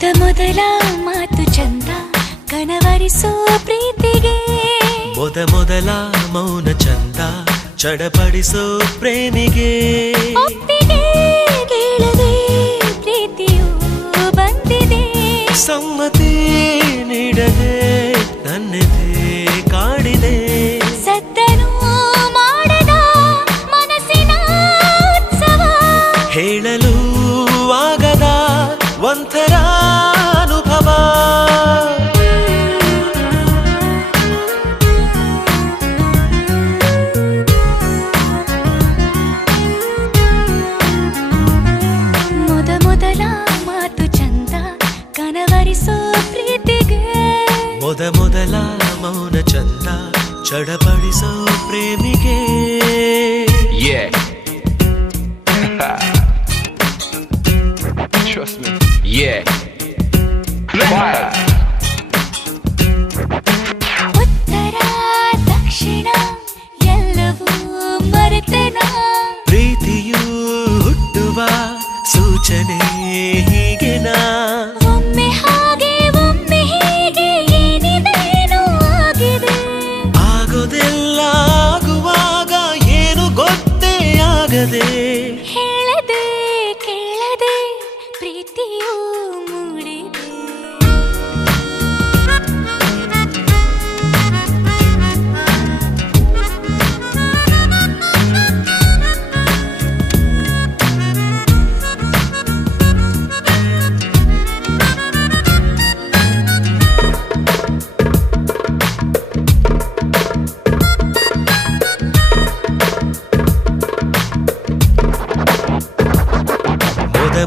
ಮೊದಲ ಮಾತು ಚಂದ ಕನವರಿಸೋ ಪ್ರೀತಿಗೆ ಮೊದಲ ಮೌನ ಚಂದ ಚಡಪಡಿಸೋ ಪ್ರೇಮಿಗೆ ಒಪ್ಪಿಗೆ ಕೇಳದೆ ಪ್ರೀತಿಯು ಬಂದಿದೆ ಸಮ್ಮತಿ ನೀಡದೆ ನನ್ನೆದೆ ಕಾಡಿದೆ ಸತ್ತನು ಮಾಡದ ಮನಸ್ಸಿನ ಉತ್ಸವ ಹೇಳಲು ಆಗದ ಒಂಥರ ಅನುಭವ ಮೊದಲ ಮಾತು ಚಂದ ಕನವರಿಸೋ ಪ್ರೀತಿಗೆ ಮೊದಲ ಮೌನ ಚಂದ ಚಡಪಡಿಸೋ ಪ್ರೇಮಿಗೆ Trust me. Yeah. ಉತ್ತರ ದಕ್ಷಿಣ ಎಲ್ಲವೂ ಮರೆತನ ಪ್ರೀತಿಯು ಹುಟ್ಟುವ ಸೂಚನೆ ಹೀಗೆನಾ ಒಮ್ಮೆ ಹಾಗೆ ಒಮ್ಮೆ ಹೀಗೆ ಏನಿದೇನೋ ಆಗಿದೆ ಆಗೋದೆಲ್ಲ ಆಗುವಾಗ ಏನು ಗೊತ್ತೇ ಆಗದೆ ಹೇಳದೆ ಕೇಳದೆ ಪ್ರೀತಿಯು ಮೂಡಿದೆ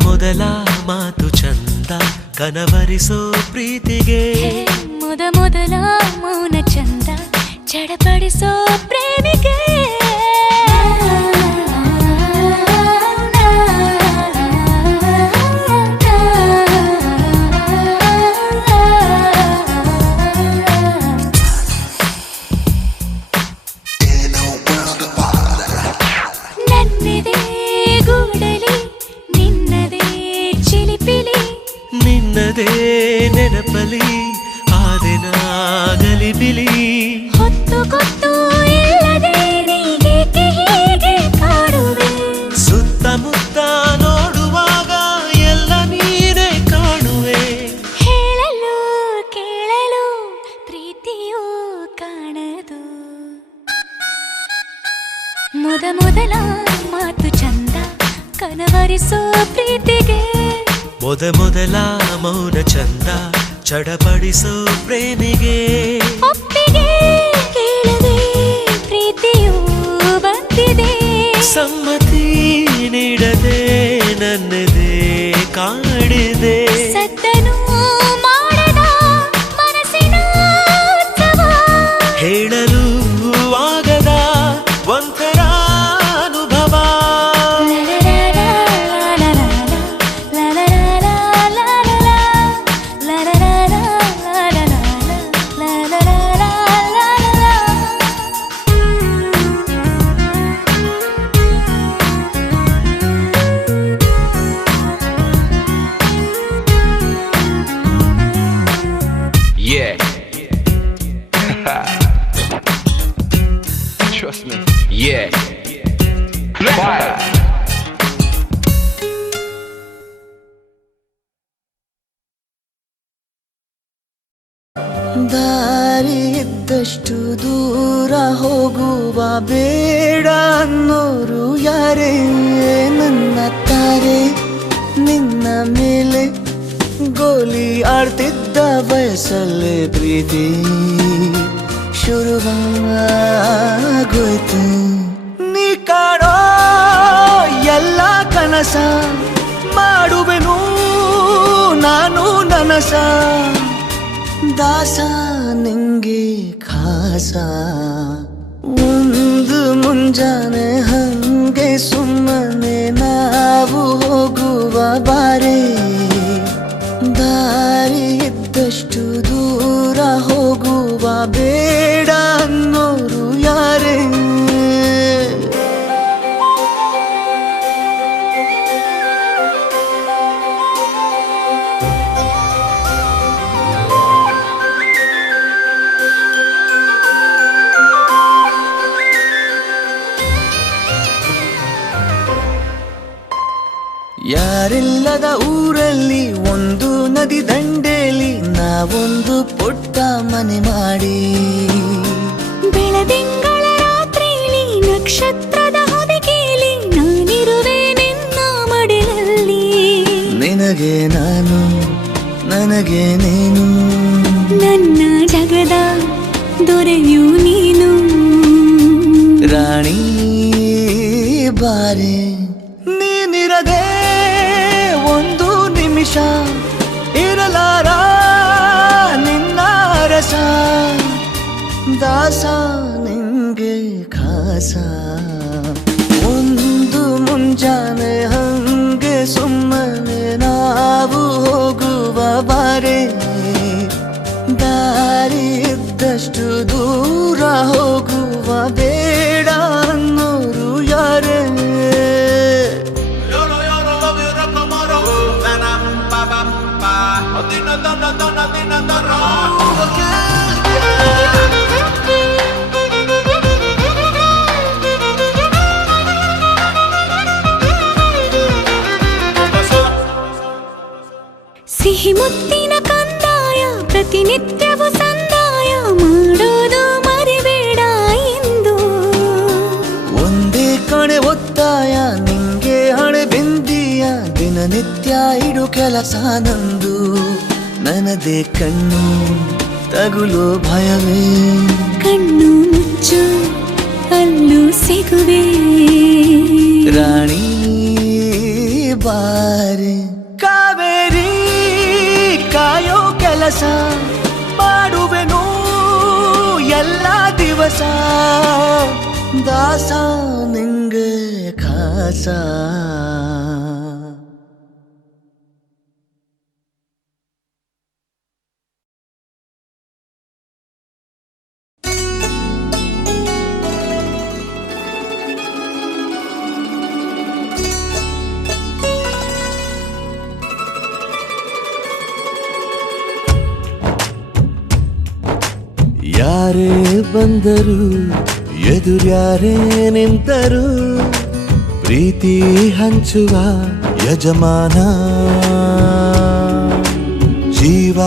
ಮೊದಲ ಮಾತು ಚಂದ ಕನವರಿಸೋ ಪ್ರೀತಿಗೆ ಮೊದಲ ಮೌನ ಚಂದ ಚಡಪಡಿಸೋ ಪ್ರೇಮಿಗೆ ನನ್ನಿದೆ ಗೂಡಲಿ ನಿನ್ನದೇ ಚಿಲಿಪಿಲಿ ನಿನ್ನದೇ ನೆನಪಲಿ ಆದಿನ ಗಲಿಬಿಲಿ ಹೊತ್ತು ಗೊತ್ತು ಇಲ್ಲದೆ ನೀಗೇಕೆ ಹೀಗೆ ಕಾಡುವೆ ಸುತ್ತಮುತ್ತ ನೋಡುವಾಗ ಎಲ್ಲ ನೀನೇ ಕಾಣುವೆ ಹೇಳಲು ಕೇಳಲು ಪ್ರೀತಿಯೂ ಕಾಣದು ಮೊದಲ ಮಾತು ಚಂದ ಕನವರಿಸೋ ಪ್ರೀತಿಗೆ ಮೊದಲ ಮೌನ ಚಂದ ಚಡಪಡಿಸೋ ಪ್ರೇಮಿಗೆ ಒಪ್ಪಿಗೆ ಕೇಳದೆ ಪ್ರೀತಿಯೂ ಬಂದಿದೆ ಸಮ್ಮತಿ ನೀಡದೆ ನನ್ನೆದೆ ಕಾಡಿದೆ ಸತ್ತನು ಮಾಡದ ಮನಸ್ಸಿನ ಉತ್ಸವ ಹೇಳಲು ಆಗದ ಒಂಥರ ಅನುಭವ Yeah. Trust me. Yeah. ದಾರಿ ಇದ್ದಷ್ಟು ದೂರ ಹೋಗುವ ಬೇಡ ಅನ್ನೋರು ಯಾರೇ ನನ್ನ ತಾರೆ ನಿನ್ನ ಮೇಲೆ ಗೋಲಿ ಆಡ್ತಿದ್ದ ವಯಸ್ಸಲ್ಲೇ ಪ್ರೀತಿ ಶುರುವಾಗೋಯ್ತು ನೀ ಕಾಡೋ ಎಲ್ಲ ಕನಸ ಮಾಡುವೆನು ನಾನು ನನಸ ದಾಸ ನಿಂಗೆ ಖಾಸ ಒಂದು ಮುಂಜಾನೆ ಹಂಗೆ ಸುಮ್ಮನೆ ನಾವು ಹೋಗುವ ಬಾರಿ ದಾರಿ ಇದ್ದಷ್ಟು ದೂರ ಹೋಗುವ ಬೇಡ ಅನ್ನೋರು ಯಾರೇ ಯಾರಿಲ್ಲದ ಊರಲ್ಲಿ ಒಂದು ನದಿ ದಂಡೆಯಲ್ಲಿ ನಾವೊಂದು ಪುಟ್ಟ ಮನೆ ಮಾಡಿ ಬೆಳದಿಂಗಳ ರಾತ್ರಿಲಿ ನಕ್ಷತ್ರದ ಹೊದಿಕೆಯಲ್ಲಿ ನಾನಿರುವೆ ನಿನ್ನ ಮಡಿಲಲ್ಲಿ. ನಿನಗೆ ನಾನು ನನಗೆ ನೀನು ನನ್ನ ಜಗದ ದೊರೆಯು ನೀನು. ರಾಣಿ ಬಾರೆ ನೀನಿರದೆ ಒಂದು ನಿಮಿಷ ಇರಲಾರ ನಿನ್ನ ರಸ ದಾಸ ನಿಂಗೆ ಖಾಸ. ಒಂದು ಮುಂಜಾನೆ ಹಂಗೆ ಸುಮ್ಮನೆ ನಾವು ಹೋಗುವ ಬಾರೆ ದಾರಿ ಇದ್ದಷ್ಟು ದೂರ ಹೋಗುವ ಬೇಡ ಅನ್ನೋರು ಯಾರೇ. ಸಿಹಿ ಮುತ್ತಿನ ಕಂದಾಯ ಪ್ರತಿನಿತ್ಯವೂ ಸಂದಾಯ ಮಾಡೋದು ಮರಿಬೇಡ ಎಂದು. ಒಂದೇ ಕಡೆ ಒತ್ತಾಯ ನಿಂಗೆ ಹಣೆ ಬಿಂದಿಯ ದಿನನಿತ್ಯ ಇಡು ಕೆಲಸ ನಂದು. ನನ್ನದೇ ಕಣ್ಣು ತಗುಲೋ ಭಯವೇ ಕಣ್ಣು ಮುಚ್ಚು ಅಲ್ಲೂ ಸಿಗುವೆ. ರಾಣಿ ಬಾರೆ ಕಾವೇರಿ ಕಾಯೋ ಕೆಲಸ ಮಾಡುವೆನು ಎಲ್ಲ ದಿವಸ ದಾಸ ನಿಂಗೆ ಖಾಸ. ಯಾರೇ ಬಂದರು ಎದುರ್ಯಾರೇ ನಿಂತರು ಪ್ರೀತಿ ಹಂಚುವ ಯಜಮಾನ. ಜೀವ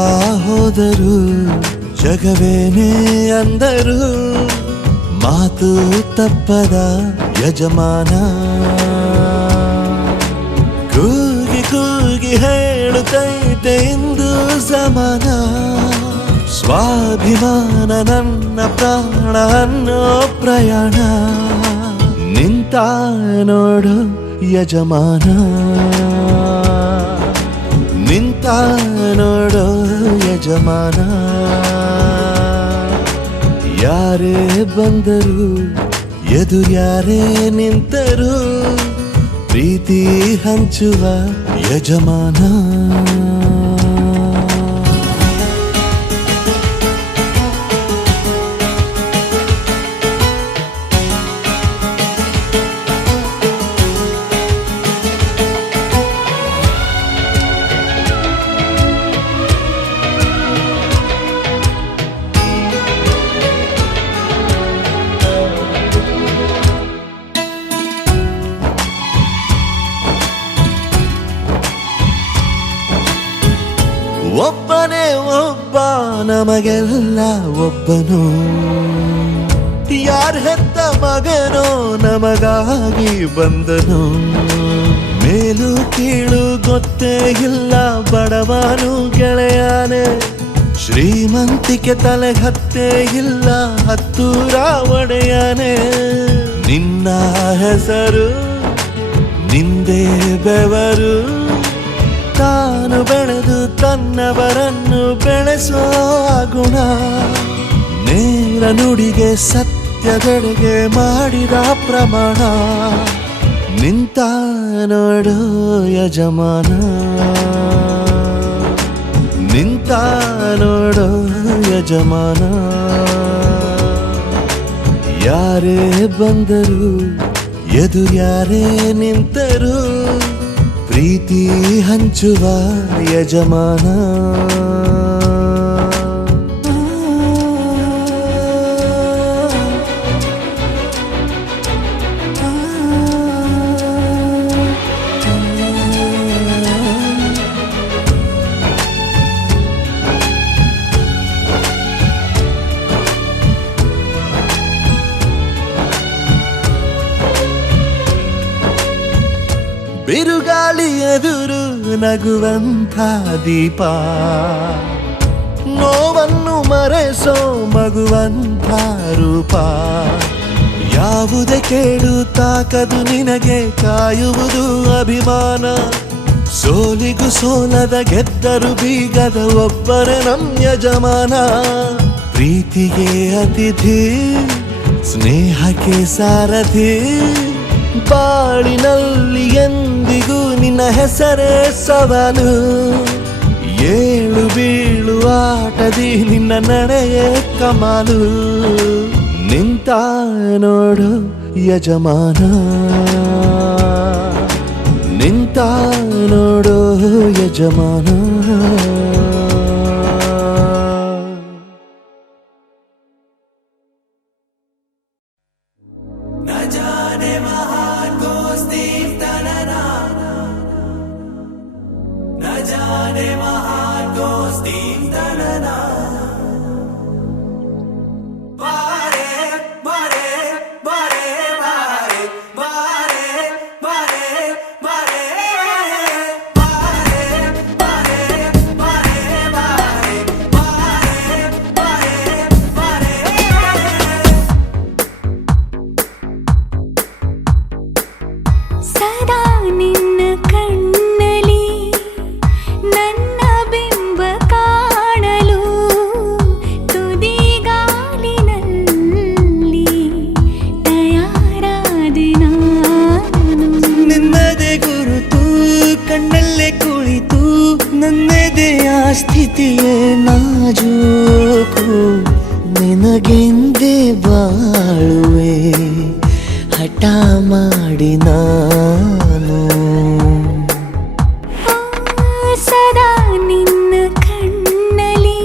ಹೋದರು ಜಗವೇನೇ ಅಂದರು ಮಾತು ತಪ್ಪದ ಯಜಮಾನ. ಕೂಗಿ ಕೂಗಿ ಹೇಳುತ್ತೈತೆ ಇಂದು ಸಮಾನ ಸ್ವಾಭಿಮಾನ ನನ್ನ ಪ್ರಾಣ ಅನ್ನೋ ಪ್ರಯಾಣ. ನಿಂತ ನೋಡು ಯಜಮಾನ ನಿಂತ ನೋಡು ಯಜಮಾನ. ಯಾರೇ ಬಂದರು ಎದುರ್ಯಾರೇ ನಿಂತರು ಪ್ರೀತಿ ಹಂಚುವ ಯಜಮಾನ. ಒಬ್ಬನೇ ಒಬ್ಬ ನಮಗೆಲ್ಲ ಒಬ್ಬನು ಯಾರ ಹೆತ್ತ ಮಗನೋ ನಮಗಾಗಿ ಬಂದನು. ಮೇಲು ಕೀಳು ಗೊತ್ತೇ ಇಲ್ಲ ಬಡವನು ಗೆಳೆಯಾನೆ ಶ್ರೀಮಂತಿಕೆ ತಲೆ ಹತ್ತೇ ಇಲ್ಲ ಹತ್ತೂರ ಒಡೆಯಾನೆ. ನಿನ್ನ ಹೆಸರು ನಿಂದೇ ಬೆವರು ತಾನು ಬೆಳೆದು ತನ್ನವರನ್ನು ಬೆಳೆಸೋ ಗುಣ. ನೇರ ನುಡಿಗೆ ಸತ್ಯದೆಡೆಗೆ ಮಾಡಿದ ಪ್ರಮಾಣ. ನಿಂತ ನೋಡು ಯಜಮಾನ ನಿಂತ ನೋಡು ಯಜಮಾನ. ಯಾರೇ ಬಂದರು ಎದುರ್ಯಾರೇ ನಿಂತರು ಪ್ರೀತಿ ಹಂಚುವ ಯಜಮಾನ. ಬಿರುಗಾಳಿ ಎದುರು ನಗುವಂಥ ದೀಪ, ನೋವನ್ನು ಮರೆಸೋ ಮಗುವಂಥ ರೂಪ. ಯಾವುದೇ ಕೇಳು ತಾಕದು ನಿನಗೆ, ಕಾಯುವುದು ಅಭಿಮಾನ. ಸೋಲಿಗೂ ಸೋಲದ ಗೆದ್ದರು ಬೀಗದ ಒಬ್ಬರೇ ನಮ್ ಯಜಮಾನ. ಪ್ರೀತಿಗೆ ಅತಿಥಿ, ಸ್ನೇಹಕ್ಕೆ ಸಾರಥಿ, ಬಾಳಿನಲ್ಲಿ ಎಂದಿಗೂ ನಿನ್ನ ಹೆಸರೇ ಸವಾಲು. ಏಳು ಬೀಳು ಆಟದಿ ನಿನ್ನ ನಡೆಯೇ ಕಮಾಲು. ನಿಂತ ನೋಡು ಯಜಮಾನ, ನಿಂತ ನೋಡು ಯಜಮಾನ. न जाने महान दोस्ती तनना, न जाने महान दोस्ती तनना. बारे बारे बारे बारे बारे बारे बारे बारे बारे बारे बारे बारे ಸದಾ ನಿನ್ನ ಕಣ್ಣಲ್ಲಿ ನನ್ನ ಬಿಂಬ ಕಾಣಲು, ತುದಿಗಾಲಿನಲ್ಲಿ ತಯಾರಾದೆ ನಾನು. ನಿನ್ನದೇ ಗುರುತು ಕಣ್ಣಲ್ಲೇ ಕುಳಿತು, ನನ್ನದೆಯ ಸ್ಥಿತಿಯೇ ನಾಜೂಕು. ನಿನಗೆಂದೇ ಬಾಳುವೆ ಹಠ ಮಾಡಿ ನಾನು. ಸದಾ ನಿನ್ನ ಕಣ್ಣಲ್ಲಿ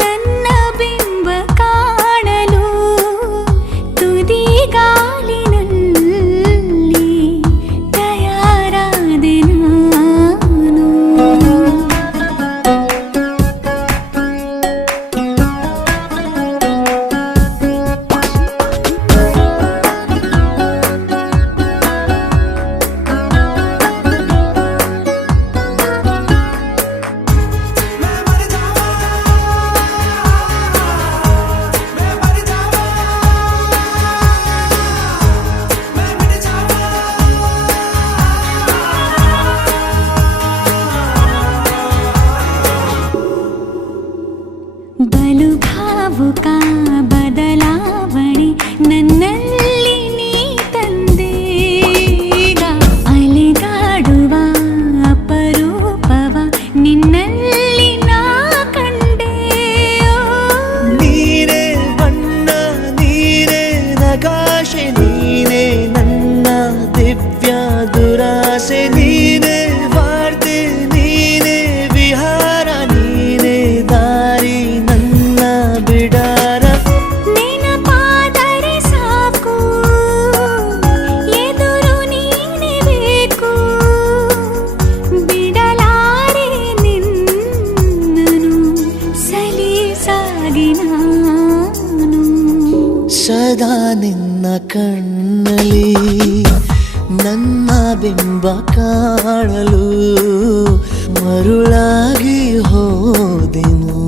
ನನ್ನ ಬಿಂಬ ಕಾಣಲು, ತುದಿಗಾಲಿನಲ್ಲಿ ತಯಾರಾದೆ ನಾನು. ಬಲು ಭಾವುಕ ಬದಲಾವಣೆ ನನ್ನಲ್ಲಿ ನೀ ತಂದೆ. ಈಗ ಅಲೆದಾಡುವ ಅಪರೂಪವ ನಿನ್ನಲ್ಲಿ ನಾ ಕಂಡೆ. ನೀನೇ ಬಣ್ಣ, ನೀನೇ ನಗಾಶೆ, ನೀನೇ ನನ್ನ ದಿವ್ಯ ದುರಾಸೆ. ನೀನೇ ವಾರ್ತೆ, ನೀನೇ ವಿಹಾರ, ನೀನೇ ದಾರಿ ನನ್ನ ಬಿಡಾರ. ನೆನಪಾದರೆ ಸಾಕು, ಎದುರು ನೀನೇ ಬೇಕು. ಬಿಡಲಾರೆ ನಿನ್ನನು ಸಲೀಸಾಗಿ ನಾನು. ಸದಾ ನಿನ್ನ ಕಣ್ಣಲ್ಲಿ ನನ್ನ ಬಿಂಬ ಕಾಣಲು, ಮರುಳಾಗಿ ಹೋದೆನು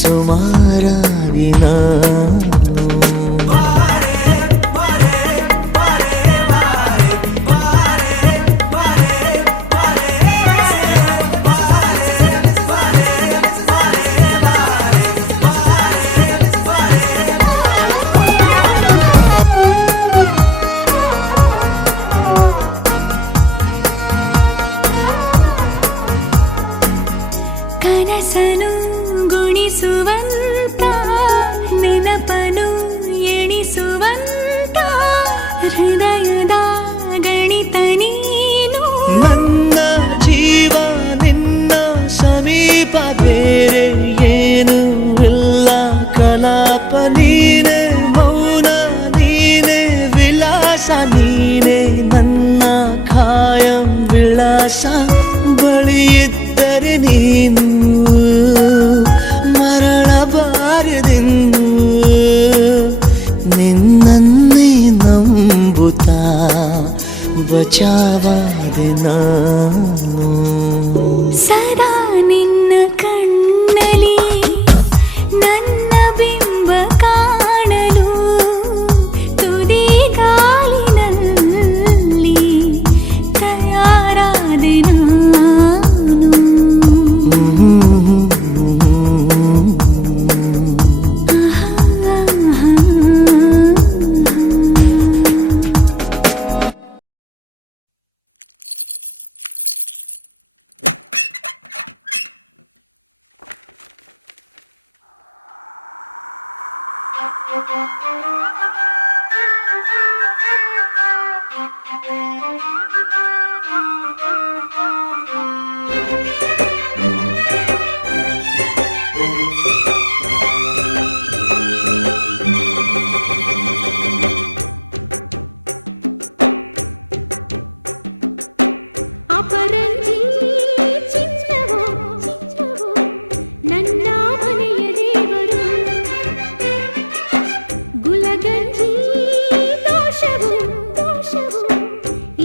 ಸುಮಾರಾಗಿ ನಾನು. ಕನಸನು ಗುಣಿಸುವಂತ, ನೆನಪನು ಎಣಿಸುವಂತ, ಹೃದಯದ ಗಣಿತ ನೀನು. ನನ್ನ ಜೀವ ನಿನ್ನ ಸಮೀಪ, ಬೇರೆ ಏನು ಇಲ್ಲ ಕಲಾಪ. ನೀನೇ ಮೌನ, ನೀನೇ ವಿಲಾಸ, ನೀನೇ ನನ್ನ ಕಾಯಂ ವಿಳಾಸ. ಬಳಿಯಿದ್ದರೆ ನೀನು ಮರಳಬಾರದೆಂದು, ನಿನ್ನನ್ನೇ ನಂಬುತ್ತಾ ವಚಾವಾದೆ ನಾನು ಸದಾ ನಿನ್ನ ಕಣ್ಣಲಿ ನನ್ನ ಬಿಂಬ ಕಾಣಲು ತುದಿ ಕಾಲಿನಲ್ಲಿ ತಯಾರಾದೆ ನಾನು ಅಪರಂಜಿ ಚಿನ್ನವೋ ನನ್ನ ಮನೆಯ ದೇವರು ಗುಲಗಂಜಿ ದೋಷವು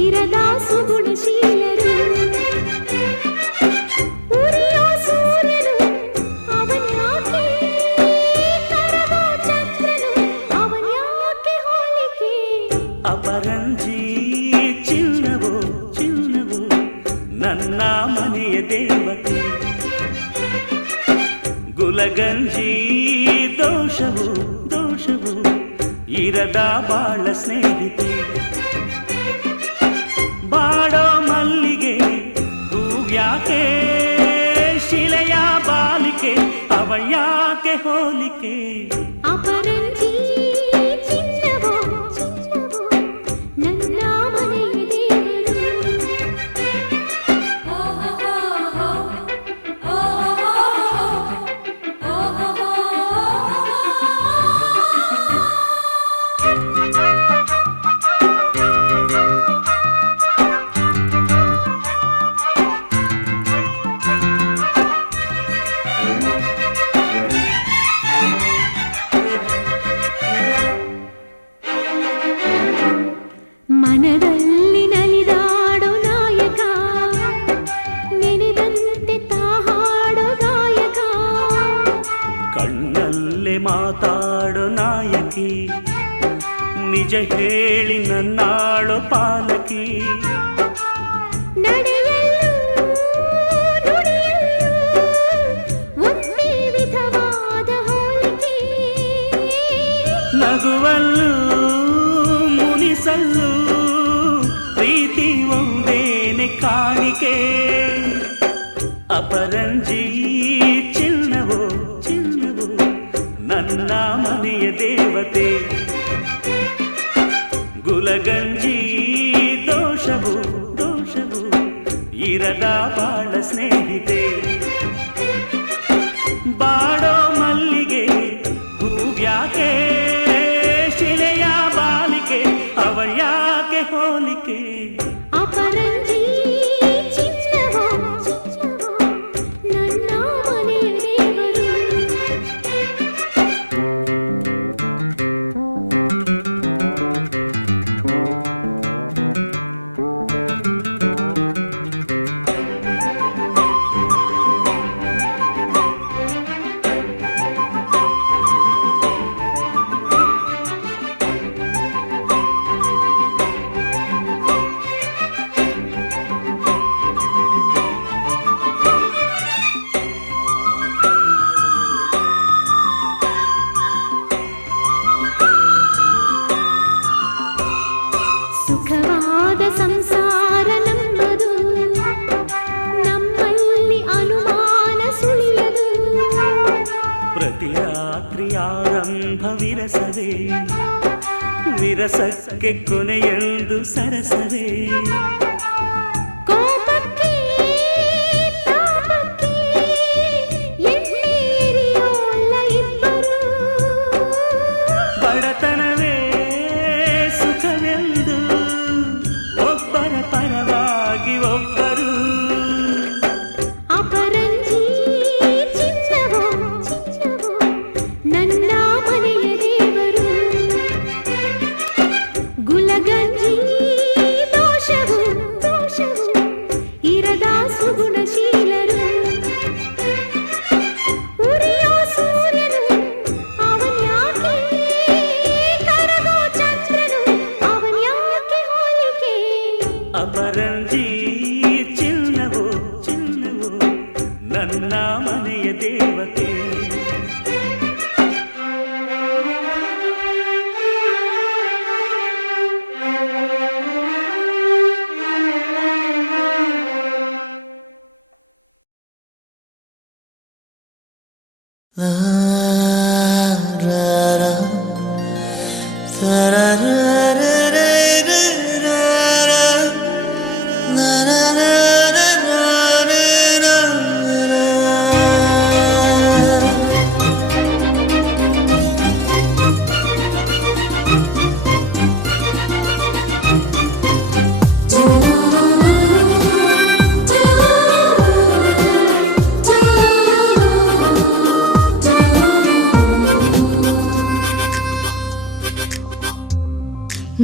ಇರದ ಸುಗುಣಶೀಲರು ಉರಿಯೋ ಸೂರ್ಯನು ಅವನ್ಯಾಕೆ ಕರಗೋ ಚಂದ್ರನು ಅವನ್ಯಾಕೆ ಹೋಲಿಕೆ ಅಪರಂಜಿ ಚಿನ್ನವೋ ನನ್ನ ಮನೆಯ ದೇವತೆ ಗುಲಗಂಜಿ ದೋಷವು ಇರದ ಬಾಳ ಸ್ನೇಹಿತೆ ಬಾಡೋ ಮಲ್ಲಿಗೆ ಹೂವ್ಯಾಕೆ ಶಿಲೆಯ ಬಾಲಿಕೆ ಅವಳ್ಯಾಕೆ ಹೋಲಿಕೆ ಅಪರಂಜಿ ಚಿನ್ನವೋ ನನ್ನ ಮನೆಯ ದೇವರು ಮನದಲ್ಲಿ ನಲಿದಾಡೋ ನಾಯಕ ನೆನೆದಂತೆ ತಾಹಾಡೋ ಗಾಯಕ ಕಣ್ಣಲ್ಲೇ ಮಾತಾಡೋ ನಾಯಕಿ ನಿಜ ಹೇಳಿ ನನ್ನಾಳೋ ಪಾಲಕಿ ನಡೆಯಲು ನುಡಿಯಲು ಒಂದೇ ವಿಧವಾದ ಹೋಲಿಕೆ ನಗುವಲ್ಲೂ ಮುನಿಸಲ್ಲೂ ಪ್ರೀತಿ ಒಂದೇನೆ ಕಾಣಿಕೆ ಅಪರಂಜಿ ಚಿನ್ನವೋ ನನ್ನ ಮನೆಯ ದೇವತೆ ಗುಲಗಂಜಿ ದೋಷವು ಇರದ ಬಾಳ ಸ್ನೇಹಿತೆ ಬಾಡೋ ಮಲ್ಲಿಗೆ ಹೂವ್ಯಾಕೆ ಶಿಲೆಯ ಬಾಲಿಕೆ ಅವಳ್ಯಾಕೆ ಹೋಲಿಕೆ ಅಪರಂಜಿ ಚಿನ್ನವೋ ನನ್ನ ಮನೆಯ ದೇವರು ಸುಖವಾದ ಸಂಸಾರ ನಮ್ಮದು ನಮ್ಮಲ್ಲಿ ಅನುಮಾನ ಸುಳಿಯದು ಪ್ರತಿ ರಾತ್ರಿ ಆರಂಭ ವಿರಸಕ್ಕೆ ಕೊನೆಯೆಂದು ಸರಸವೇ ಕೋಪಕ್ಕೆ ತಾಪಕ್ಕೆ ಎಣ್ಣೆರಿಯೋಲ್ಲ ಇಬ್ಬರು ಬಡತನವೇ ಸುಖವೆಂದು ಒಬ್ಬರ ಪರವಾಗಿ ಒಬ್ಬರು ಅಪರಂಜಿ ಚಿನ್ನವೋ ನನ್ನ ಮನೆಯ ದೇವರು ಗುಲಗಂಜಿ ದೋಷವು ದೇವತೆ.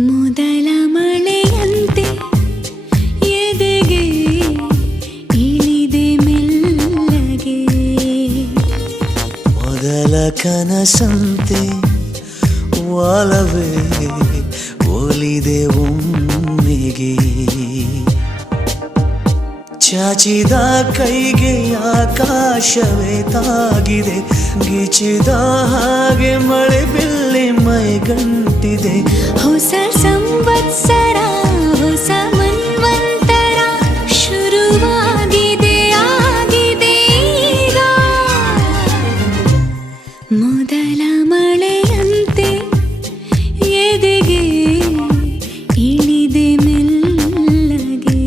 ಮೊದಲ ಮಳೆಯಂತೆ ಎದೆಗೆ ಇಳಿದೆ ಮೆಲ್ಲಗೆ, ಮೊದಲ ಕನಸಂತೆ ಒಲವೇ ಒಲಿದೆ ಒಮ್ಮೆಗೆ, ಚಾಚಿದ ಕೈಗೆ ಆಕಾಶವೇ ತಾಗಿದೆ, ಗೀಚಿದ ಹಾಗೆ ಮಳೆ ಬಿಲ್ಲೆ ಮೈಗಂಟಿದೆ. ಹೊಸ ಸಂವತ್ಸರ ಹೊಸ ಮನ್ವಂತರ ಶುರುವಾಗಿದೆ ಆಗಿದೆ ಈಗ. ಮೊದಲ ಮಳೆಯಂತೆ ಎದೆಗೆ ಇಳಿದೆ ಮೆಲ್ಲಗೆ.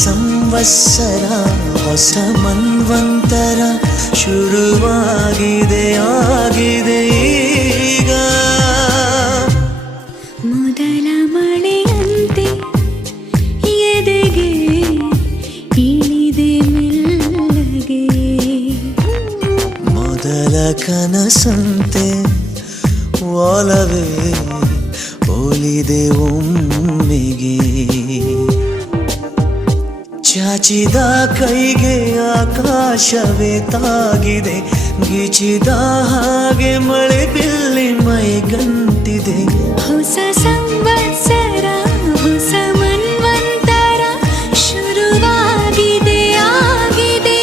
ಸಂವತ್ಸರ ಹೊಸ ಮನ್ವಂತರ ಶುರುವಾಗಿದೆ ಆಗಿದೆ ಈಗ. ಮೊದಲ ಮಳೆಯಂತೆ ಎದೆಗೆ ಇಳಿದೆ ಮೆಲ್ಲಗೆ, ಮೊದಲ ಕನಸಂತೆ ಒಲವೇ ಒಲಿದೆ ಒಮ್ಮೆಗೆ, ಚಾಚಿದ ಕೈಗೆ ಆಕಾಶವೇ ತಾಗಿದೆ, ಗೀಚಿದ ಹಾಗೆ ಮಳೆ ಬಿಲ್ಲೆ ಮೈಗಂಟಿದೆ. ಹೊಸ ಸಂವತ್ಸರ ಹೊಸ ಮನ್ವಂತರ ಶುರುವಾಗಿದೆ ಆಗಿದೆ.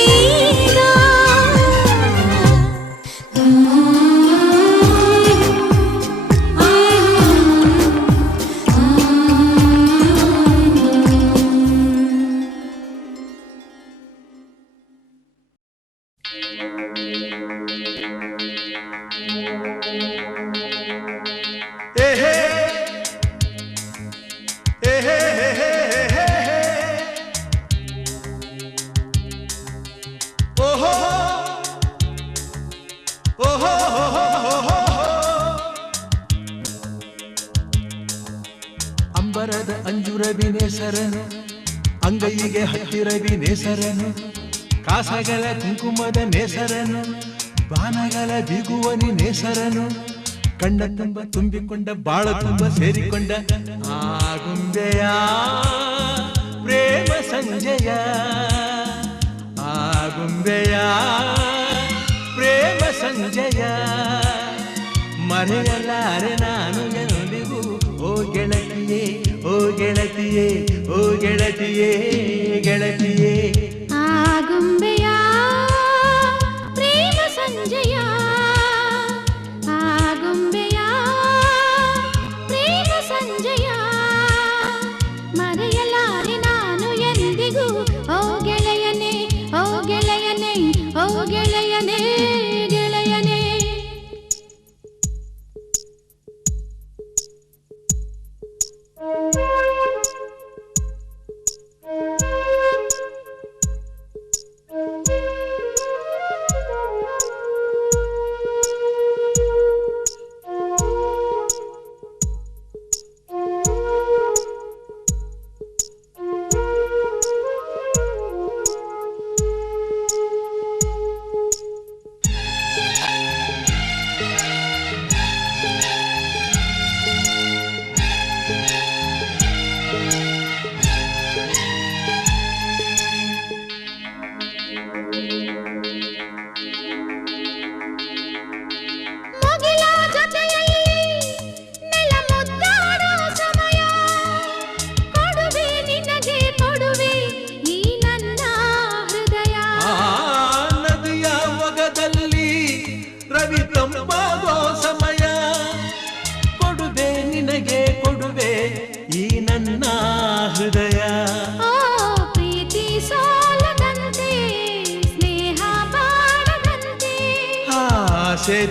ಮರದ ಅಂಜುರವಿ ನೇಸರನು, ಅಂಗೈಗೆ ಹತ್ತಿರವಿ ನೇಸರನು, ಕಾಸಗಲ ಕುಂಕುಮದ ನೇಸರನು, ಬಾನಗಲ ಬಿಗುವನಿ ನೇಸರನು, ಕಣ್ಣ ತುಂಬ ತುಂಬಿಕೊಂಡ ಬಾಳ ತುಂಬ ಸೇರಿಕೊಂಡ ಆಗುಂಬೆಯ ಪ್ರೇಮ ಸಂಜಯ, ಆಗುಂಬೆಯ ಪ್ರೇಮ ಸಂಜಯ, ಮರೆಯಲಾರೆ ನಾನು ಎಂದಿಗೂ ಓ ಗೆಳತಿಯೇ, ಓ ಗೆಳತಿಯೇ, ಓ ಗೆಳತಿಯೇ, ಗೆಳತಿಯೇ. ಆಗುಂಬೆಯ ಪ್ರೇಮ ಸಂಜಯ, ಆಗುಂಬೆಯ ಪ್ರೇಮ ಸಂಜಯ, ಮರೆಯಲಾರೆ ನಾನು ಎಂದಿಗೂ ಓ ಗೆಳೆಯನೇ, ಓ ಗೆಳೆಯನೇ, ಓ ಗೆಳೆಯನೇ, ಗೆಳೆಯನೇ.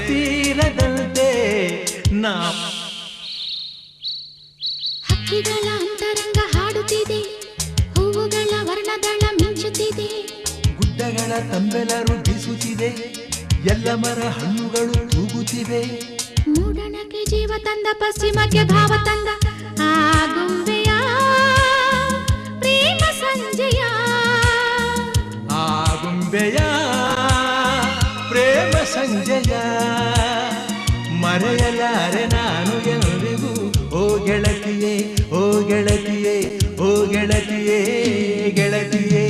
ತೀರದಂತೆ ನಾ ಹಕ್ಕಿಗಳ ಅಂತರಂಗ ಹಾಡುತ್ತಿದೆ, ಹೂವುಗಳ ವರ್ಣದಳ ಮಿಂಚುತ್ತಿದೆ, ಗುಡ್ಡಗಳ ತಂಬೆಲರು ಬೀಸುತ್ತಿದೆ, ಎಲ್ಲ ಮರ ಹಣ್ಣುಗಳು ತೂಗುತ್ತಿವೆ, ಮೂಡಣಕ್ಕೆ ಜೀವ ತಂದ ಪಶ್ಚಿಮಕ್ಕೆ ಭಾವ ತಂದ ಆಗುಂಬೆಯ ಪ್ರೇಮ ಸಂಜಯ, ಆಗುಂಬೆಯ ಪ್ರೇಮ ಸಂಜಯ, ಮರೆಯಲಾರೆ ನಾನು ಎಂದಿಗೂ ಓ ಗೆಳತಿಯೇ, ಓ ಗೆಳತಿಯೇ, ಓ ಗೆಳತಿಯೇ, ಗೆಳತಿಯೇ.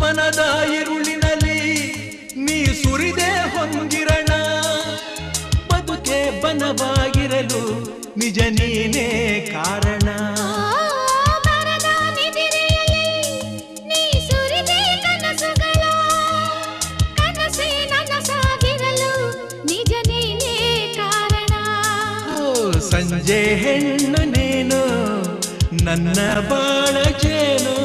ಮನದ ಇರುಳಿನಲ್ಲಿ ನೀ ಸುರಿದೆ ಹೊಂದಿರಣ, ಬದುಕೆ ಬನವಾಗಿರಲು ನಿಜ ನೀನೇ ಕಾರಣ. ಮರದ ನಿದಿರೆಯಲ್ಲಿ ನೀ ಸುರಿದೆ ಕನಸುಗಳ, ಕನಸೇ ನನಸಾಗಿರಲು ನಿಜ ನೀನೇ ಕಾರಣ. ಸಂಜೆ ಹೆಣ್ಣು ನೀನು ನನ್ನ ಬಾಳ ಜೇನು,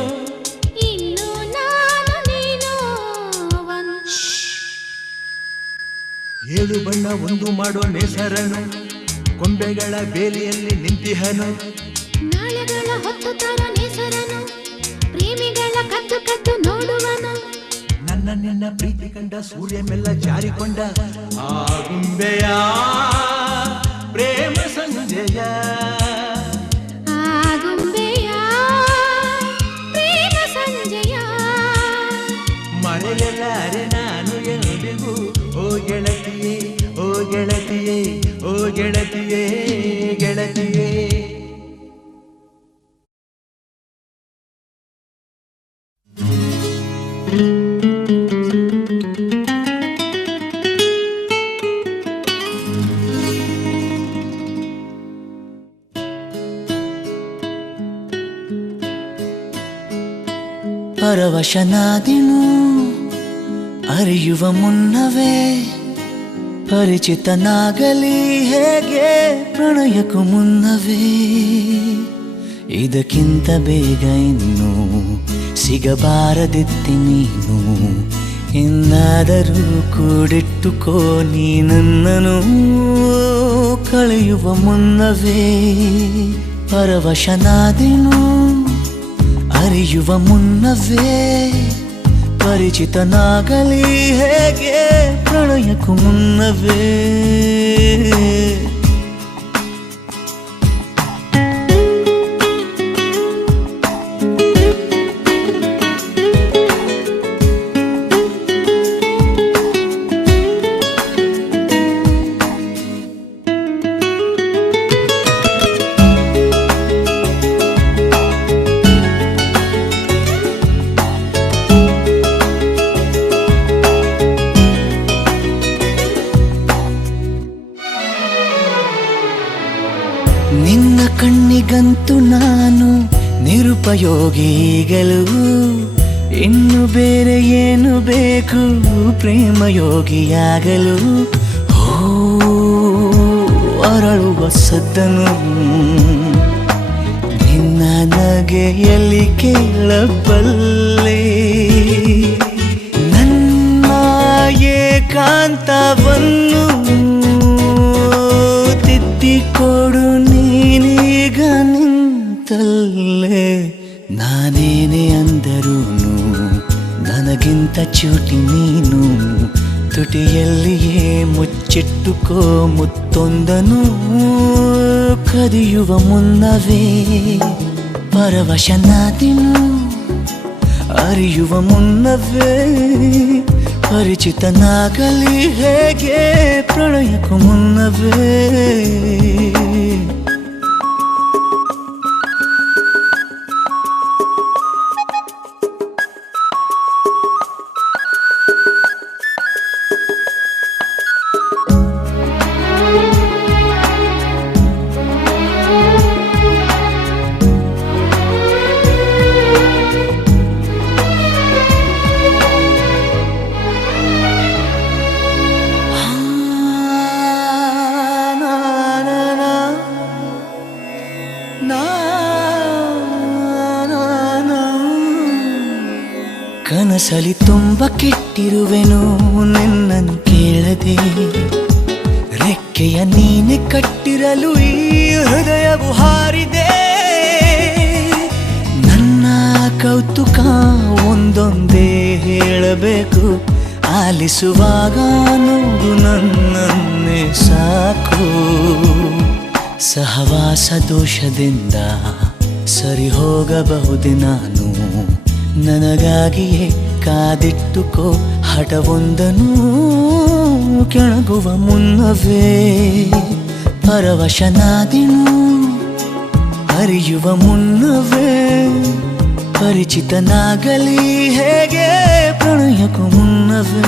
ಏಳು ಬಣ್ಣ ಒಂದು ಮಾಡೋ ನೇಸರನು, ಕೊಂಬೆಗಳ ಬೇಲಿಯಲ್ಲಿ ನಿಂತಿಹನು, ನಾಳೆಗಳ ಹೊತ್ತು ತರೋ ನೇಸರನು, ಪ್ರೇಮಿಗಳ ಕದ್ದು ಕದ್ದು ನೋಡುವನು, ನನ್ನ ನಿನ್ನ ಪ್ರೀತಿ ಕಂಡ ಸೂರ್ಯ ಮೆಲ್ಲ ಜಾರಿಕೊಂಡ ಆಗುಂಬೆಯ ಪ್ರೇಮ ಸಂಜಯ, ಆಗುಂಬೆಯ ಪ್ರೇಮ ಸಂಜಯ, ಮರೆಯಲಾರೆ ನಾನು ಎಂದಿಗೂ ಓ ಗೆಳತಿಯೇ, ಓ ಗೆಳತಿಯೇ, ಓ ಗೆಳತಿಯೇ, ಗೆಳತಿಯೇ. ಪರವಶನಾದಿನು ಅರಿಯುವ ಮುನ್ನವೇ ಪರಿಚಿತನಾಗಲಿ ಹೇಗೆ ಪ್ರಣಯಕ್ಕೂ ಮುನ್ನವೇ ಇದಕ್ಕಿಂತ ಬೇಗ ಇನ್ನು ಸಿಗಬಾರದಿತ್ತಿ ನೀನು ಇನ್ನಾದರೂ ಕೂಡಿಟ್ಟುಕೋ ನೀ ನನ್ನನು ಕಳೆಯುವ ಮುನ್ನವೇ ಪರವಶನಾದೆನು ಅರಿಯುವ ಮುನ್ನವೇ ಪರಿಚಿತನಾಗಲಿ ಹೇಗೆ ಪ್ರಣಯಕ್ಕೂ ಮುನ್ನವೇ ನಿನ್ನ ಕಣ್ಣಿಗಂತೂ ನಾನು ನಿರುಪಯೋಗಿಗಳು ಇನ್ನು ಬೇರೆ ಏನು ಬೇಕು ಪ್ರೇಮಯೋಗಿಯಾಗಲು ಅರಳುವ ಸದ್ದನು ನಿನ್ನ ನಗೆಯಲ್ಲಿ ಕೇಳಬಲ್ಲೆ ನನ್ನ ಏಕಾಂತವನ್ನು ತಿದ್ದಿಕೊಡು ನೀನೀಗ ನಿಂತಲ್ಲೇ ನಾನೇನೇ ಅಂದರೂನು ನನಗಿಂತ ಚೂಟಿ ನೀನು ತುಟಿಯಲ್ಲಿಯೇ ಮುಚ್ಚಿಟ್ಟುಕೋ ಮುತ್ತೊಂದನು ಕದಿಯುವ ಮುನ್ನವೇ ಪರವಶನಾದೆನು ಅರಿಯುವ ಮುನ್ನವೇ ಪರಿಚಿತನಾಗಲಿ ಹೇಗೆ ಪ್ರಣಯಕ್ಕೂ ಮುನ್ನವೇ ಕನಸಲಿ ತುಂಬ ಕೆಟ್ಟಿರುವೆನು ನಿನ್ನನ್ನು ಕೇಳದೆ ರೆಕ್ಕೆಯ ನೀನೆ ಕಟ್ಟಿರಲು ಈ ಹೃದಯವು ಹಾರಿದೆ ನನ್ನ ಕೌತುಕ ಒಂದೊಂದೇ ಹೇಳಬೇಕು ಆಲಿಸುವಾಗ ನೋಡು ನನ್ನನ್ನೇ ಸಾಕು ಸಹವಾಸ ದೋಷದಿಂದ ಸರಿ ಹೋಗಬಹುದೇ ನಾನು ನನಗಾಗಿಯೇ ಕಾದಿಟ್ಟುಕೋ ಹಠವೊಂದನು ಕೆಳಗುವ ಮುನ್ನವೇ ಪರವಶನಾದೆನು ಅರಿಯುವ ಮುನ್ನವೇ ಪರಿಚಿತನಾಗಲಿ ಹೇಗೆ ಪ್ರಣಯಕ್ಕೂ ಮುನ್ನವೇ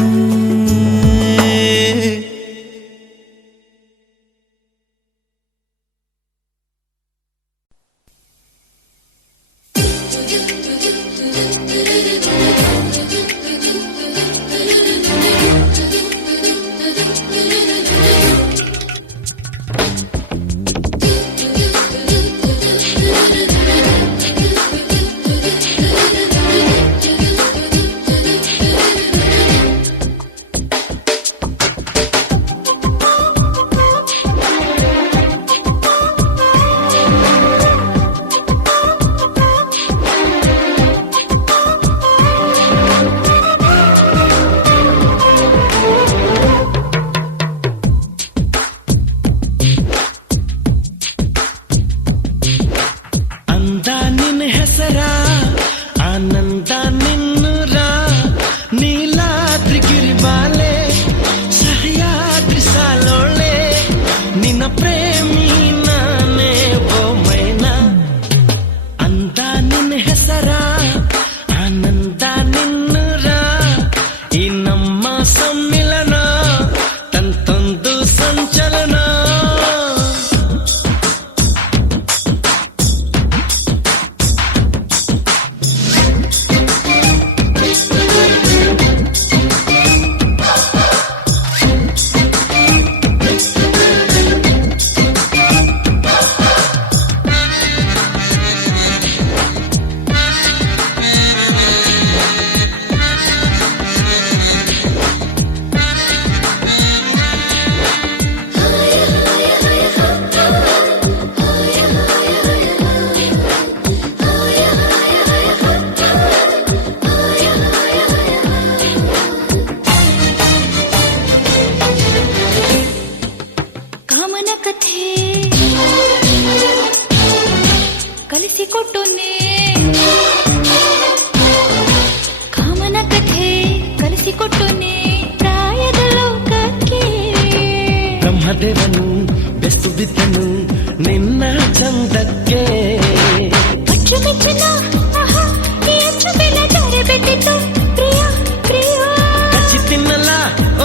ಕಲಿಸಿಕೊಟ್ಟುನೆ ಕಾಮನ ಕಥೆ ಕಲಿಸಿಕೊಟ್ಟುನೆ ಪ್ರಾಯದ ಲೋಕಕ್ಕೆ ಬ್ರಹ್ಮದೇವನು ಬೆಸ್ತು ಬಿದ್ದನು ನಿನ್ನ ಚಂದಕ್ಕೆ ಕಚ್ಚು ಮೆಚ್ಚಿನ ಈ ಅಚ್ಚು ಬೆಲ್ಲ ಜಾರೆ ಬೆದ್ದಿತು ಪ್ರಿಯ ಪ್ರಿಯ ಹಚ್ಚಿ ತಿನ್ನಲ್ಲ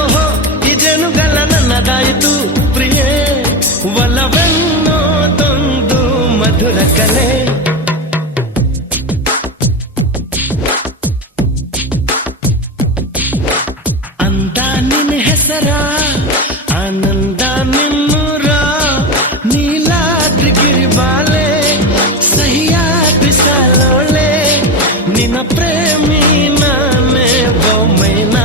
ಓಹೋ ಈ ಜೇನುಗಲ್ಲ ನನ್ನದಾಯಿತು ಪ್ರಿಯೇ ಒಲವೆನ್ನೋದೊಂದು ಮಧುರ ಕಲೆ ಅಂದ ನಿನ್ನ ಹೆಸರ ಆನಂದ ನಿನ್ನೂರ ನೀಲಾದ್ರಿ ಗಿರಿಮಾಲೆ ಸಹ್ಯಾದ್ರಿ ಸರೋಳೆ ನಿನ್ನ ಪ್ರೇಮಿ ನಾನೇ ಬೊಮ್ಮೈನಾ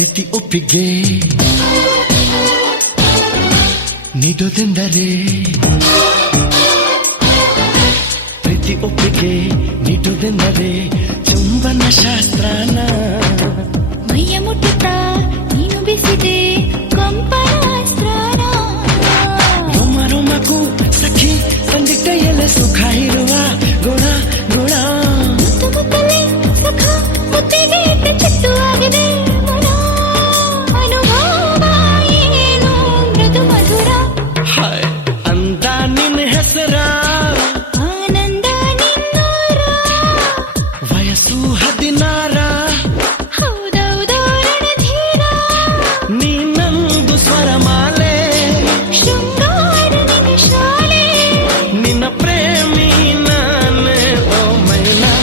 ರೀತಿ ಒಪ್ಪಿಗೆ ನೀಡೋದೆಂದರೆ ಪ್ರೀತಿ ಒಪ್ಪಿಗೆ ನೀಡೋದೆಂದರೆ ಚುಂಬನ ಶಾಸ್ತ್ರನ ಮೈಯ ಮುಟ್ಟುತ್ತಾ ನೀನು ಬೆಸಿದೆ ಕಂಪನಾಸ್ತ್ರನ ರೋಮ ರೋಮಕ್ಕೂ ಸಖಿ ಸಂದಿಟ್ಟ ಎಲ್ಲ ಸುಖ ಇರುವ ಗುಣ ಗುಣ ಮುತ್ತುತ್ತಲೇ ಸಖ ಮುತ್ತಿಗೆ ಇಟ್ಟ ಚಿತ್ತು ಆಗದೆ ಮನ ಅನುಭವ ಏನು ಮೃದು ಮಧುರ ಹಾಯ್ ಅಂದ ನಿನ್ನ ಹೆಸರ ಆನಂದ ನಿನ್ನೂರ ವಯಸ್ಸು 16 ಹೌದೌದೋ ರಣಧೀರ ನೀನೊಂದು ಸ್ವರಮಾಲೆ ಶೃಂಗಾರ ನಿನ್ನ ಶಾಲೆ ನಿನ್ನ ಪ್ರೇಮಿ ನಾನೇ ಬೊಮ್ಮೈನಾ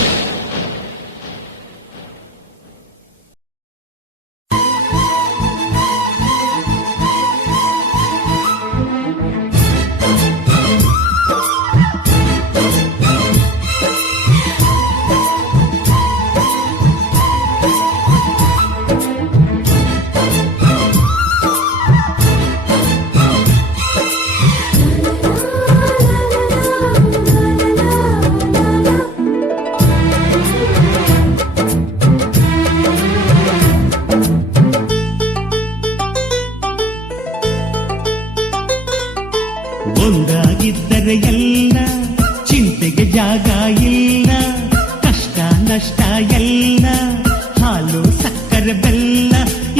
ಒಂದಾಗಿದ್ದರೆ ಎಲ್ಲ ಚಿಂತೆಗೆ ಜಾಗ ಇಲ್ಲ ಕಷ್ಟ ನಷ್ಟ ಎಲ್ಲ ಹಾಲು ಸಕ್ಕರೆ ಬೆಲ್ಲ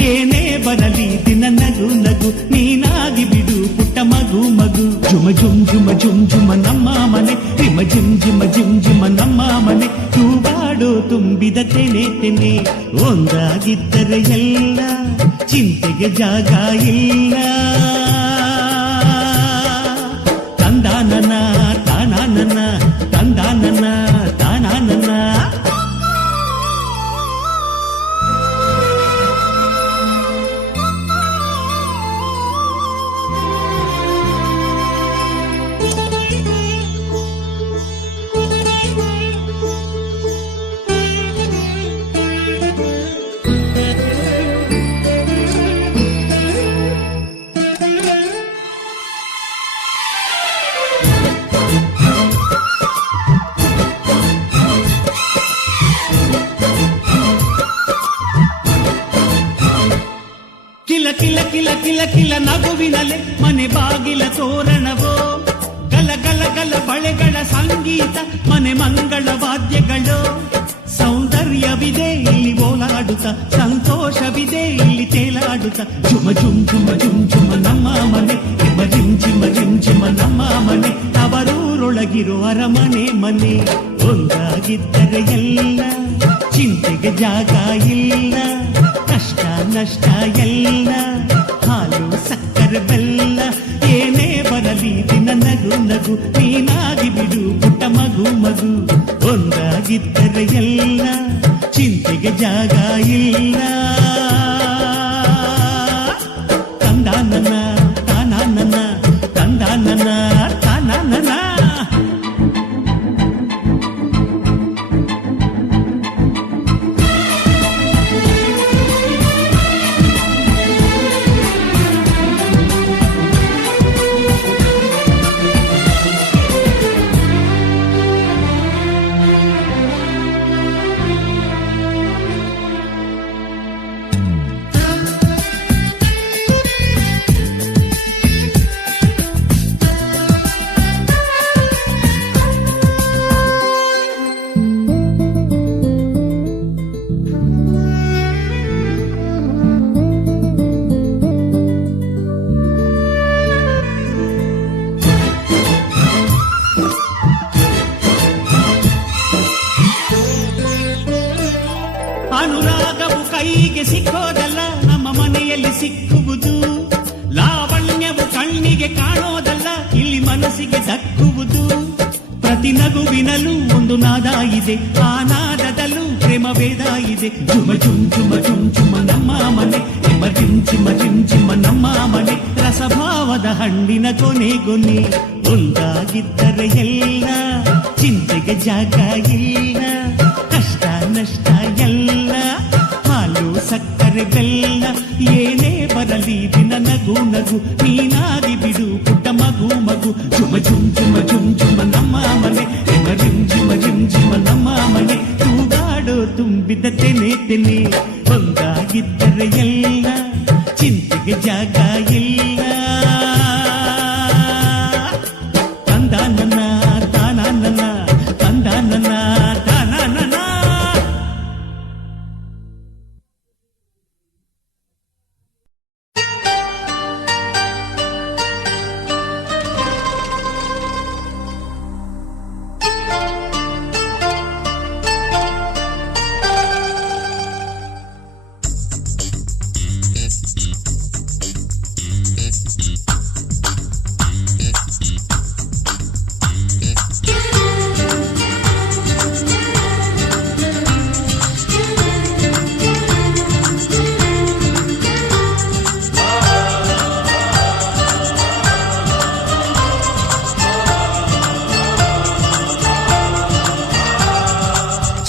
ಏನೇ ಬರಲಿ ದಿನ ನಗು ನಗು ನೀನಾಗಿ ಬಿಡು ಪುಟ್ಟ ಮಗು ಮಗು ಜುಮ ಜುಮ್ ಜುಮ ಜುಮ್ ಜುಮ ನಮ್ಮ ಮನೆ ರಿಮ ಜುಮ್ ಜುಮ ಜುಮ್ ಜುಮ ನಮ್ಮ ಮನೆ ಹೂವಾಡೋ ತುಂಬಿದ ತೆನೆ ತೆನೆ ಒಂದಾಗಿದ್ದರೆ ಎಲ್ಲ ಚಿಂತೆಗೆ ಜಾಗ ಇಲ್ಲ ತಂದಾನನ ತಾನಾನನ ತಂದಾನನ ತಾನಾನನ ಕಿಲ ಕಿಲ ಕಿಲ ಕಿಲ ಕಿಲ ನಗುವಿನಲೆ ಮನೆ ಬಾಗಿಲ ತೋರಣವೋ ಗಲ ಗಲ ಗಲ ಬಳೆಗಳ ಸಂಗೀತ ಮನೆ ಮಂಗಳ ವಾದ್ಯಗಳು ಸೌಂದರ್ಯವಿದೆ ಇಲ್ಲಿ ಓಲಾಡುತ್ತ ಸಂತೋಷವಿದೆ ಇಲ್ಲಿ ತೇಲಾಡುತ್ತ ಜುಮ ಜುಮ್ ಜುಮ ಜುಮ್ ಜುಮ ನಮ್ಮ ಮನೆ ರಿಮ ಜಿಮ್ ಜಿಮ ಜಿಮ್ ಜಿಮ ನಮ್ಮ ಮನೆ ತವರೂರೊಳಗಿರೋ ಅರಮನೆ ಮನೆ ಒಂದಾಗಿದ್ದರೆ ಎಲ್ಲ ಚಿಂತೆಗೆ ಜಾಗ ಇಲ್ಲ ಕಷ್ಟ ನಷ್ಟ ಎಲ್ಲ ಹಾಲು ಸಕ್ಕರೆ ಬೆಲ್ಲ ಏನೇ ಬರಲಿ ದಿನ ನಗು ನಗು ನೀನಾಗಿ ಬಿಡು ಪುಟ್ಟ ಮಗು ಮಗು ಒಂದಾಗಿದ್ದರೆ ಎಲ್ಲ ಚಿಂತೆಗೆ ಜಾಗ ಇಲ್ಲ ಒಂದು ನಾದ ಇದೆ, ಆ ನಾದದಲ್ಲೂ ಪ್ರೇಮ ಭೇದ ಇದೆ. ಜುಮ ಜುಮ್ ಜುಮ ಜುಮ್ ಜುಮ ನಮ್ಮ ಮನೆ, ನಿಮ್ಮ ಜಿಮ್ ಜಿಮ ಜಿಮ್ ಜಿಮ ನಮ್ಮ ಮನೆ. ರಸಭಾವದ ಹಣ್ಣಿನ ಕೊನೆ ಕೊನೆ ಒಂದಾಗಿದ್ದರೆ ಎಲ್ಲ ಚಿಂತೆಗೆ ಜಾಗ ಇಲ್ಲ. ಕಷ್ಟ ನಷ್ಟ ಎಲ್ಲ ಹಾಲು ಸಕ್ಕರೆ ಬೆಲ್ಲ ಏನೇ ಬರಲಿ ದಿನ ನಗು ನಗು ನೀನಾಗಿ ಬಿಡು ಪುಟ್ಟ ಮಗು ಮಗು. ಜುಮ ಜುಮ್ ಜುಮ ಜುಮ್ ಜುಮ ನಮ್ಮ ಮನೆ, ನಿಮ್ಮ ಜಿಮ್ ಜಿಮ ಜಿಮ್ ಜಿಮ ನಮ್ಮ ಮನೆ. ತೂಗಾಡೋ ತುಂಬಿದ ತೆನೆ ತೆನೆ ಒಂದಾಗಿದ್ದರೆ ಎಲ್ಲ ಚಿಂತೆಗೆ ಜಾಗ ಇಲ್ಲ. ತಂದ ನನ್ನ ತಾನ ನನ್ನ ತಂದ ನನ್ನ ತಾನ ನನ್ನ.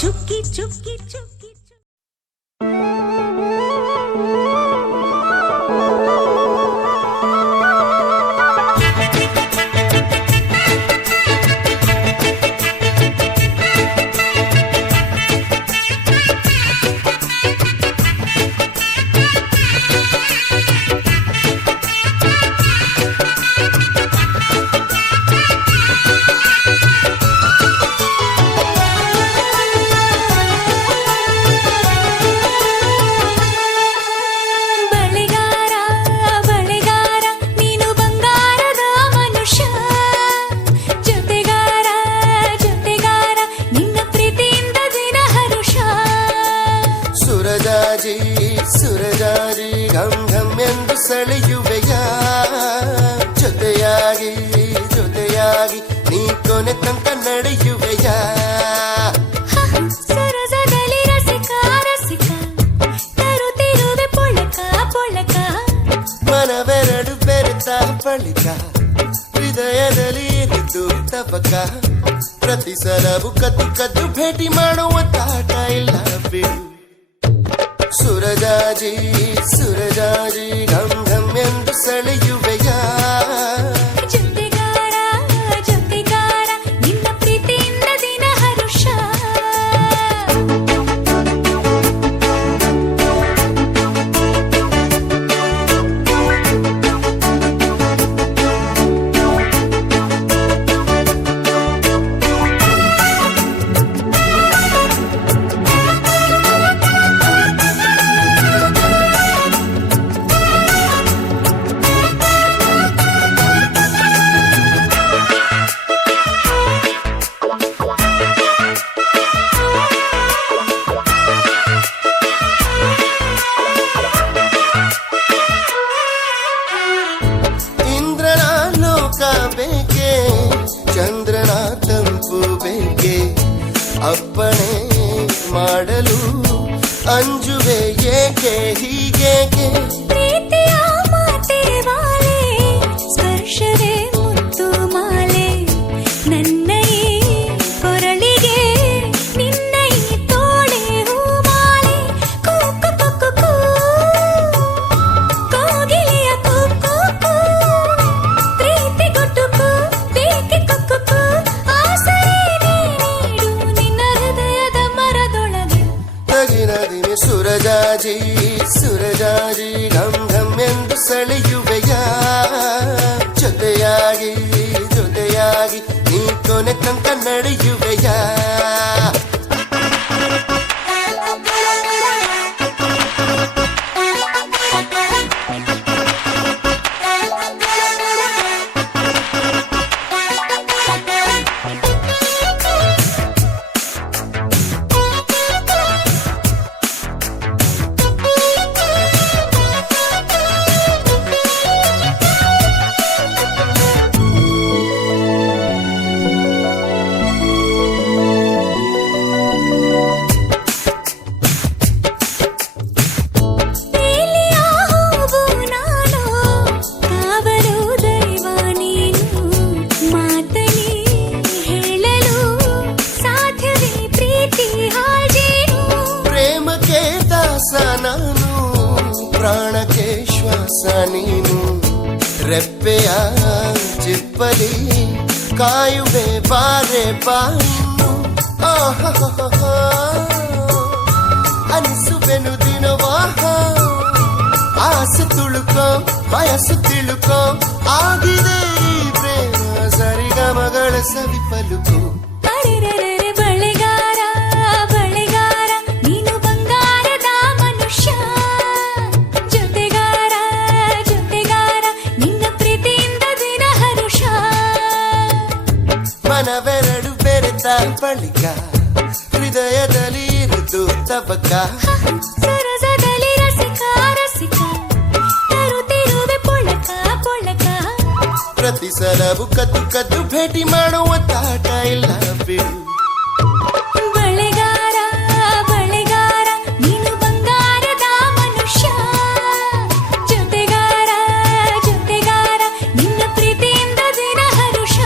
ಚುಕ್ಕಿ ಚುಕ್ಕಿ ಚುಕ್ಕಿ ಬಳೆಗಾರ ಬಳೆಗಾರ ನೀನು ಬಂಗಾರದ ಮನುಷ್ಯ. ಜೊತೆಗಾರ ಜೊತೆಗಾರ ನಿನ್ನ ಪ್ರೀತಿಯಿಂದ ದಿನ ಹರುಷ. ಸುರಜಾಜಿ ಸುರಜಾಜಿ ಘಂ ಘಂ ಎಂದು ಸೆಳೆಯುವೆಯ. ಜೊತೆಯಾಗಿ ಜೊತೆಯಾಗಿ ನೀ ಕೊನೆ ತನಕ ನಡೆಯುವೆಯ. ಸರಸದಲ್ಲಿ ರಸಿಕ ರಸಿಕ ತರುತ್ತಿರುವೆ ಪೊಳಕ ಪೊಳಕ. ಮನವೆರಡು ಬೆರೆತ ಬಳಿಕ ಹೃದಯದಲ್ಲಿ ಇರಿದು ತಬಕ. ಪ್ರತಿ ಸಲವು ಕದ್ದು ಕದ್ದು ಭೇಟಿ ಮಾಡುವ ತಾಟ ಇಲ್ಲ ಬಿಡು. ಸುರಜಾಜಿ ಸುರಜಾಜಿ ಘಂ ಘಂ ಎಂದು ಸೆಳೆಯುವೆಯ. ಜೊತೆಗಾರ ಜೊತೆಗಾರ ನಿನ್ನ ಪ್ರೀತಿಯಿಂದ ದಿನ ಹರುಷ. ಇಂದ್ರನ ಲೋಕ ಬೇಕೆ, ಚಂದ್ರನ ತಂಪು ಬೇಕೆ. ಅಪ್ಪಣೆ ಮಾಡಲು ಅಂಜುವೆ ಏಕೆ ಹೀಗೇಕೆ. ಪ್ರೀತಿಯ ಮಾತೆ ವಾಲೆ ಸ್ಪರ್ಶವೇ ಮುತ್ತು ಮಾಲೆ. ನನ್ನ ಈ ಕೊರಳಿಗೆ ನಿನ್ನ ಈ ತೋಳೆ ಹೂಮಾಲೆ. ಕೂಕು ಕುಕ್ಕು ಕೂ ಕೋಗಿಲೆಯ ಕೂಕು ಕೂ. ಪ್ರೀತಿ ಕೊಟ್ಟು ಕೂ ಪ್ರೀತಿ ಕುಕ್ಕು ಕೂ. ಆಸರೆ ನೀಡು ನಿನ್ನ ಹೃದಯದ ಮರದೊಳಗೆ. ತಗಿನ ದಿನ ಸುರಜಾಜಿ ಸುರ ತಪ್ಪಲಿ ಕಾಯುವೆ ಬಾರೆ ಬಾಯಿನ್ನು ಅನಿಸುವೆನು ದಿನವಾಹ ಆಸೆ ತುಳುಕೋ ವಯಸ್ಸು ತಿಳುಕೋ ಆಗಿದೆ ಈ ಪ್ರೇಮ ಸರಿಗಮಗಳ ಸವಿ ಪಲುಕು ಅರೆರೆರೆ ಬಳೆಗಾರ ಬಳೆಗಾರ ನೀನು ಬಂಗಾರದ ಮನುಷ್ಯ ಜೊತೆಗಾರ ಜೊತೆಗಾರ ನಿನ್ನ ಪ್ರೀತಿಯಿಂದ ದಿನ ಹರುಷ ಮನವೆರಡು ಬೆರೆತ ಬಳಿಕ ಹೃದಯದಲ್ಲಿ ಇರುವುದು ತಬಕ ಸರಸದಲ್ಲಿ ರಸಿಕ ರಸಿಕ ತರುತ್ತಿರುವೆ ಪೊಳಕ ಪೊಳಕ ಪ್ರತಿ ಸಲವು ಕದ್ದು ಕದ್ದು ಭೇಟಿ ಮಾಡುವ ತಾಟ ಇಲ್ಲ ಬಿಡು ಬಳೆಗಾರ ಬಳೆಗಾರ ನೀನು ಬಂಗಾರದ ಮನುಷ್ಯ ಜೊತೆಗಾರ ಜೊತೆಗಾರ ನಿನ್ನ ಪ್ರೀತಿಯಿಂದ ದಿನ ಹರುಷ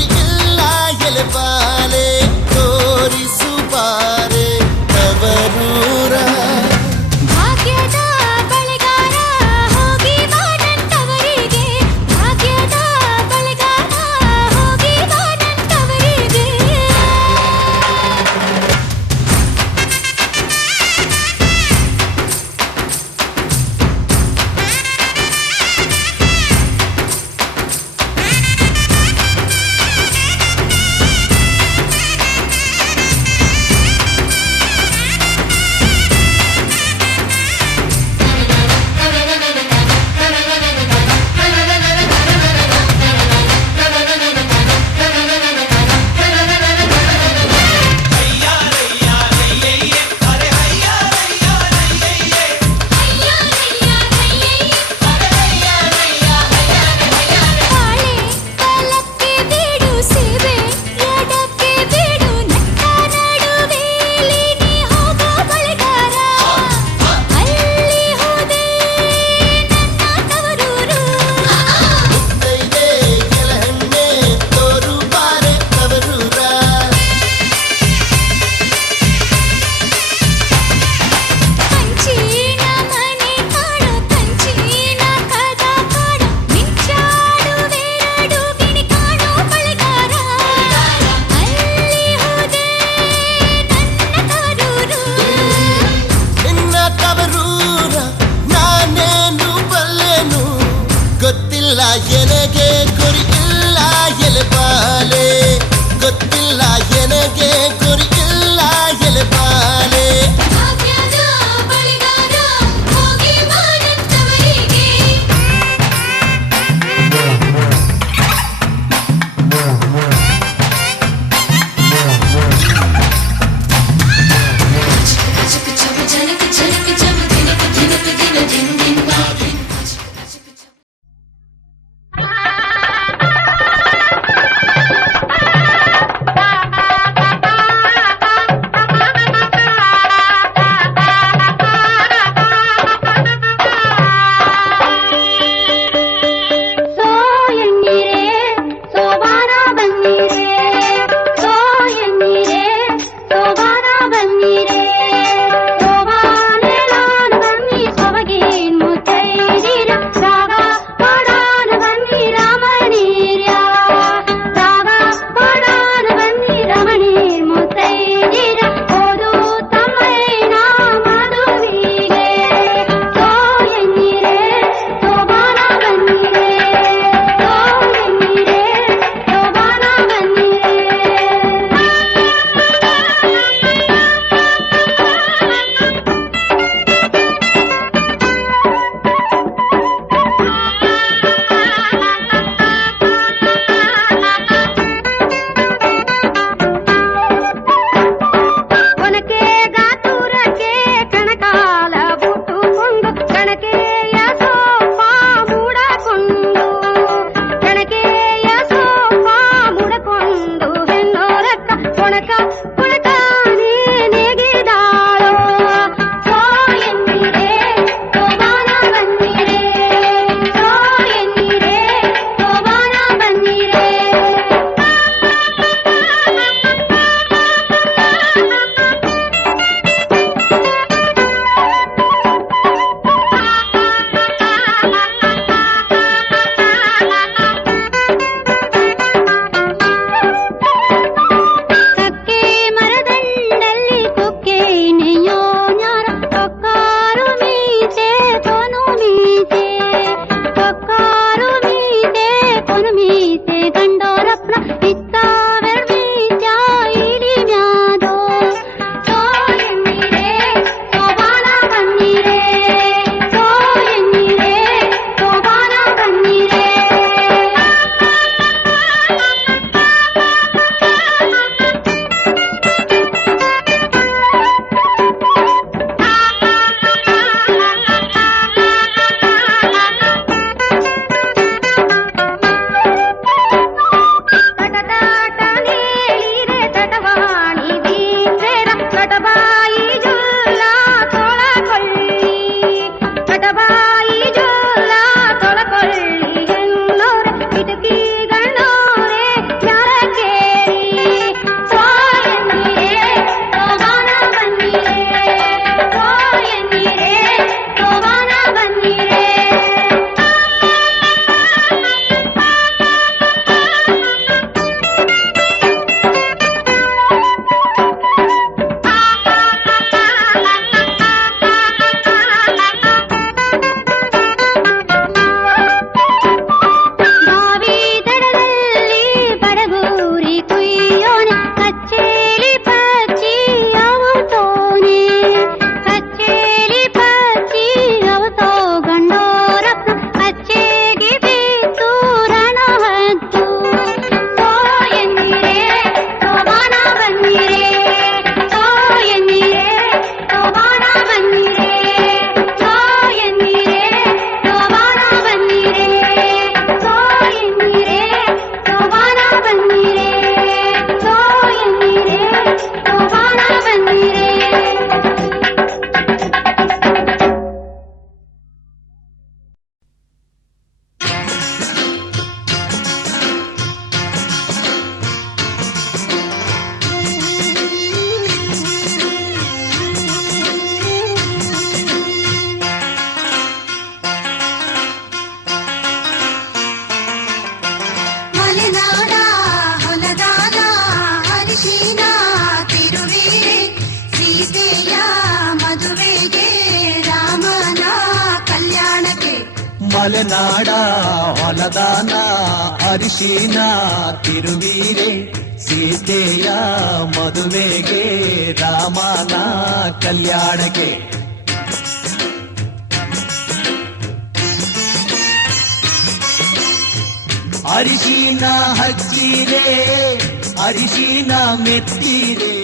ಗುರಿಯಿಲ್ಲ ಎಲೆಬಾಲೆ ತೋರಿಸು ಬಾರೆ ತವರೂರ ಭಾಗ್ಯದ ಬಳೆಗಾರ ಹೋಗಿ ಬಾ ನನ್ನವರಿಗೆ ಭಾಗ್ಯದ ಬಳೆಗಾರ ಹೋಗಿ ಬಾ ನನ್ನವರಿಗೆ ಕಾಲಕ್ಕೆ ಬೇಡು ಸೇವೆ ರೋಡಕ್ಕೆ ಬೇಡು ನಟ್ಟ ನಡುವೆಯಲ್ಲಿ ನೀ ಹೋಗೋ ಬಳೆಗಾರ ಅಲ್ಲಿ ಹೋದೆ ನನ್ನ ತವರೂರು ಕೈಗೆ ಕೆಳಹಣ್ಣೆ ತೋರು ಬಾರೆ ತವರೂರ ಕಂಚಿನ ಮನೆ ಕಾಣೋ ಕಂಚಿನ ಕದ ಕಾಣೋ ಮಿಂಚಾಡುವೆರಡು ಗಿಣಿ ಕಾಣೋ ಬಳೆಗಾರ ಅಲ್ಲಿ ಹೋದೆ ನನ್ನ ತವರೂರು ನಿನ್ನ ತವರೂರ ನಾನೇನು ಬಲ್ಲೆನು ಗೊತ್ತಿಲ್ಲ ಎನಗೆ ಗುರಿಯಿಲ್ಲ ಎಲೆಬಾಲೆ ಗೊತ್ತಿಲ್ಲ ಎನಗೆ ಗುರಿಯಿಲ್ಲ ಎಲೆಬಾಲೆ ಭಾಗ್ಯದ ಬಳೆಗಾರ ಹೋಗಿ ಬಾ ನನ್ನವರಿಗೆ झलक झलक झमकने को धिनक दिन दिन दिन नागिन ಸೋ ಎನ್ನೀರೆ ಸೋಬಾನ ಬನ್ನೀರೆ ಸೋ ಎನ್ನೀರೆ ಸೋಬಾನ ಬನ್ನೀರೆ ಸೋಬಾನ ಮಲೆನಾಡ ಹೊಲದಾನ ಅರಿಶಿನ ತಿರುವೀರೆ ಸೀತೆಯ ಮದುವೆಗೆ ರಾಮನ ಕಲ್ಯಾಣಕ್ಕೆ ಅರಿಶಿನ ಹಚ್ಚಿರೆ ಅರಿಶಿನ ಮೆತ್ತಿರೆ